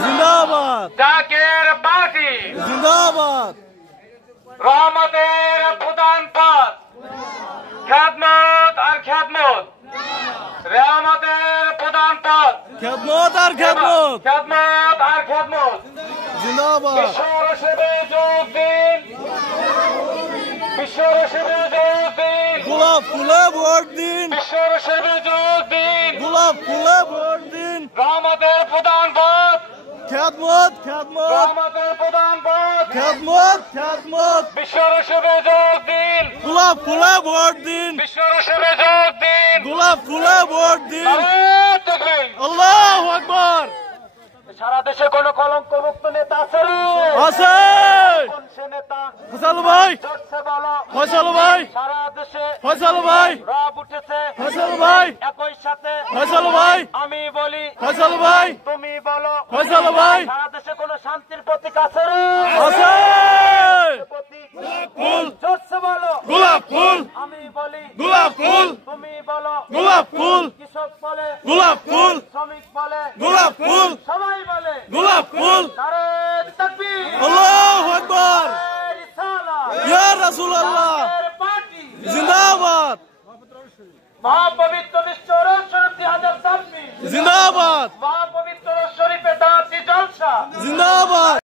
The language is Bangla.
জিন্দাবাদ, জাকের পার্টি জিন্দাবাদ, রহমতের প্রধান পথ, খ্যাতমত আর খ্যাতমত, রহমতের প্রধান পথ, খেদমত আর খেদমত, খ্যাতমত আর খ্যাতমত। জিন্দাবাদ, বিশ্বর সেবে যোগ দিন, বিশ্বর সেবে যোগ দিন, গোলাপ ফুলে ভোট দিন, বিশ্বর সেবে যোগ দিন। গোলাপ ফুলে ভোট দিন, রহমতের প্রধান পথ, খেদমত, খেদমত, রহমতের প্রধান পথ, খেদমত, খেদমত, বিশ্বর সেবে যোগ দিন, গোলাপ ফুলে ভোট দিন, বিশ্বর সেবে যোগ দিন। গোলাপ ফুলে ভোট দিন। নারায়ে তাকবীর। আল্লাহু আকবার। সারা দেশে কোন কলঙ্কমুক্ত নেতা আছে রে? আছে কোন সে নেতা? ফয়সাল ভাই, জোরসে বলো। ফয়সাল ভাই, সারা দেশে ফয়সাল ভাই, রব উঠেছে ফয়সাল ভাই, একই সাথে। ফয়সাল ভাই, আমি বলি ফয়সাল ভাই, তুমি বলো। ফয়সাল ভাই, সারা দেশে কোন শান্তির প্রতীক আছে রে? আছে প্রতীক ফুল, জোরসে বলো। গোলাপ ফুল, আমি বলি গোলাপ ফুল, তুমি বলো। গোলাপ ফুল, কৃষক বলে, গোলাপ ফুল, শ্রমিক বলে, গোলাপ ফুল, সবাই বলে গোলাপ ফুল। নারায়ে তাকবীর। আল্লাহু আকবার। নারায়ে রিসালাত। ইয়া রাসূলুল্লাহ, জাকের পার্টি জিন্দাবাদ, মহাপবিত্র বিশ্ব রোজ শরীফ 2026, জিন্দাবাদ, মহাপবিত্র রোজ শরীফে দাওয়াতি জলসা। জিন্দাবাদ।